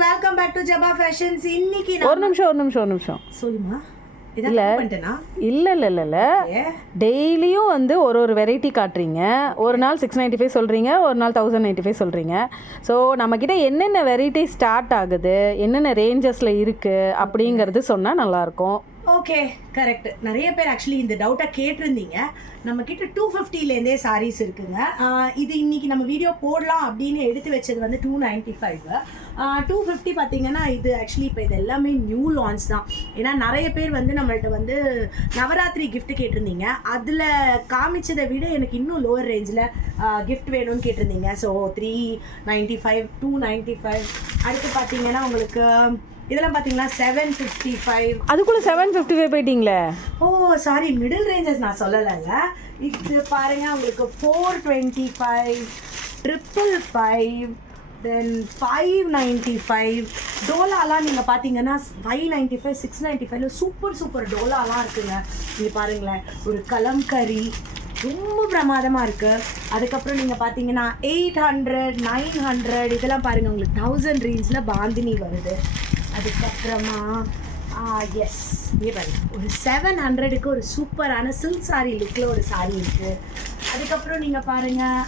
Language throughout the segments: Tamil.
welcome back to Jabba Fashions. இன்னைக்கு ஒரு நிமிஷம் சொல்லுமா இல்ல டெய்லியும் வந்து ஒரு வெரைட்டி காட்டுறீங்க. ஒரு நாள் 695 சொல்கிறீங்க, ஒரு நாள் 1095 சொல்கிறீங்க. ஸோ நம்மக்கிட்ட என்னென்ன வெரைட்டி ஸ்டார்ட் ஆகுது, என்னென்ன ரேஞ்சஸில் இருக்குது அப்படிங்கிறது சொன்னால் நல்லாயிருக்கும். Okay, correct. நிறைய பேர் ஆக்சுவலி இந்த டவுட்டை கேட்டிருந்தீங்க. நம்மக்கிட்ட 250லேருந்தே சாரீஸ் இருக்குங்க. இது இன்னைக்கு நம்ம வீடியோ போடலாம் அப்படின்னு எடுத்து வச்சது வந்து 295. 250 பார்த்தீங்கன்னா இது ஆக்சுவலி இப்போ இது எல்லாமே நியூ லான்ச் தான். ஏன்னா நிறைய பேர் வந்து நம்மள்ட்ட வந்து நவராத்திரி கிஃப்ட் கேட்டிருந்தீங்க. அதில் காமிச்சதை விட எனக்கு இன்னும் லோவர் ரேஞ்சில் கிஃப்ட் வேணும்னு கேட்டிருந்தீங்க. ஸோ 395, 295. அடுத்து பார்த்தீங்கன்னா உங்களுக்கு இதெல்லாம் பார்த்தீங்கன்னா 755. அதுக்குள்ள 755 போயிட்டீங்களே. ஓ சாரி, மிடில் ரேஞ்சஸ் நான் சொல்லலைங்க. இது பாருங்க, உங்களுக்கு 425, 555, தென் 595. டோலாலாம் நீங்கள் பார்த்தீங்கன்னா 595, 695 சூப்பர் டோலாலாம் இருக்குங்க. நீங்கள் பாருங்களேன், ஒரு கலம்கரி ரொம்ப பிரமாதமாக இருக்குது. அதுக்கப்புறம் நீங்கள் பார்த்தீங்கன்னா 800, 900 இதெல்லாம் பாருங்கள், உங்களுக்கு 1000 ரேஞ்சில் பாந்தினி வருது. அதுக்கப்புறமா எஸ் இங்கே பாருங்க, ஒரு 700க்கு ஒரு சூப்பரான சில்க் சாரீ லுக்கில் ஒரு சாரீ இருக்குது. அதுக்கப்புறம் நீங்கள் பாருங்கள்,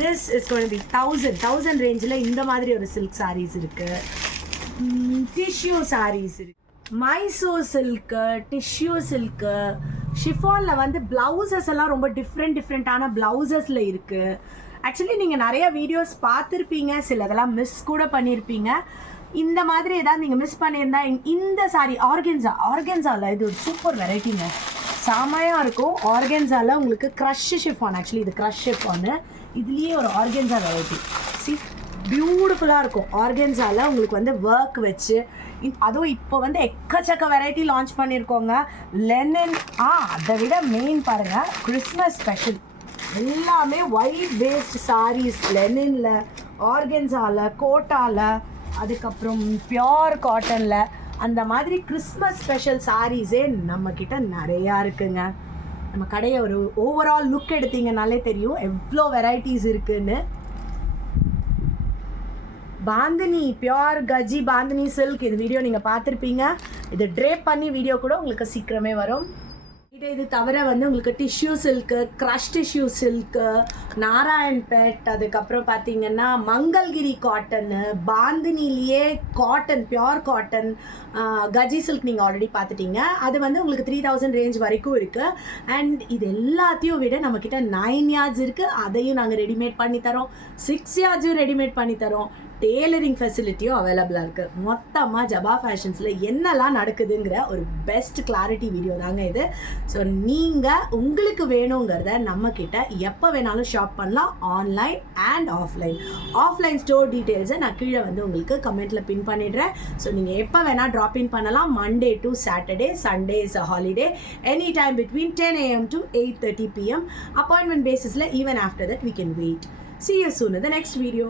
this is going to be 1000 ரேஞ்சில் இந்த மாதிரி ஒரு சில்க் சாரீஸ் இருக்குது. டிஷ்யூ சாரீஸ் இருக்குது, மைசூர் சில்க்கு, டிஷ்யூ சில்க்கு, ஷிஃபானில் வந்து ப்ளவுசஸ் எல்லாம் ரொம்ப டிஃப்ரெண்ட்டான ப்ளவுசஸில் இருக்குது. ஆக்சுவலி நீங்கள் நிறைய வீடியோஸ் பார்த்துருப்பீங்க, சிலதெல்லாம் மிஸ் கூட பண்ணியிருப்பீங்க. இந்த மாதிரி ஏதாவது நீங்கள் மிஸ் பண்ணியிருந்தா இந்த சாரி ஆர்கென்ஸாவில் இது ஒரு சூப்பர் வெரைட்டிங்க, செமையாக இருக்கும். ஆர்கென்ஸாவில் உங்களுக்கு க்ரஷ் ஷிஃபான், ஆக்சுவலி இது க்ரஷ் ஷிஃபானு, இதுலேயே ஒரு ஆர்கென்ஸா வெரைட்டி. சி பியூட்டிஃபுல்லாக இருக்கும். ஆர்கென்ஸாவில் உங்களுக்கு வந்து ஒர்க் வச்சு, அதுவும் இப்போ வந்து எக்கச்சக்க வெரைட்டி லான்ச் பண்ணியிருக்கோங்க. லெனன் அதை விட மெயின் பாருங்கள், கிறிஸ்மஸ் ஸ்பெஷல் எல்லாமே ஒயிட் பேஸ்ட் சாரீஸ், லெனினில், ஆர்கென்ஸாவில், கோட்டாவில், அதுக்கப்புறம் பியோர் காட்டனில், அந்த மாதிரி கிறிஸ்மஸ் ஸ்பெஷல் சாரீஸே நம்மக்கிட்ட நிறையா இருக்குங்க. நம்ம கடையை ஒரு ஓவரால் லுக் எடுத்தீங்கனாலே தெரியும் எவ்வளோ வெரைட்டிஸ் இருக்குன்னு. பாந்தினி பியோர் கஜி பாந்தினி சில்க், இது வீடியோ நீங்கள் பார்த்துருப்பீங்க. இது ட்ரேப் பண்ணி வீடியோ கூட உங்களுக்கு சீக்கிரமே வரும். இது தவிர வந்து உங்களுக்கு tissue silk, crush tissue silk, Narayanpet, அதுக்கப்புறம் பார்த்தீங்கன்னா மங்கள்கிரி காட்டனு, பாந்தினிலேயே cotton, pure cotton, Gaji silk நீங்கள் ஆல்ரெடி பார்த்துட்டீங்க. அது வந்து உங்களுக்கு 3000 ரேஞ்ச் வரைக்கும் இருக்குது. அண்ட் இது எல்லாத்தையும் விட நம்மக்கிட்ட 9 yards இருக்குது, அதையும் நாங்கள் ரெடிமேட் பண்ணித்தரோம். 6 yardsயும் ரெடிமேட் பண்ணித்தரோம். டெய்லரிங் ஃபெசிலிட்டியும் அவைலபிளாக இருக்குது. மொத்தமாக ஜபா ஃபேஷன்ஸில் என்னெல்லாம் நடக்குதுங்கிற ஒரு பெஸ்ட் கிளாரிட்டி வீடியோ தாங்க இது. ஸோ நீங்கள் உங்களுக்கு வேணுங்கிறத நம்மக்கிட்ட எப்போ வேணாலும் ஷாப் பண்ணலாம், online and offline. Offline store டீட்டெயில்ஸை நான் கீழே வந்து உங்களுக்கு கமெண்ட்டில் பின் பண்ணிடுறேன். ஸோ நீங்கள் எப்போ வேணால் ட்ராப் இன் பண்ணலாம். Monday to Saturday, Sunday is a holiday. Any time between 10 AM to 8:30 PM. Appointment basisல, even after that we can wait. See you soon in the next video.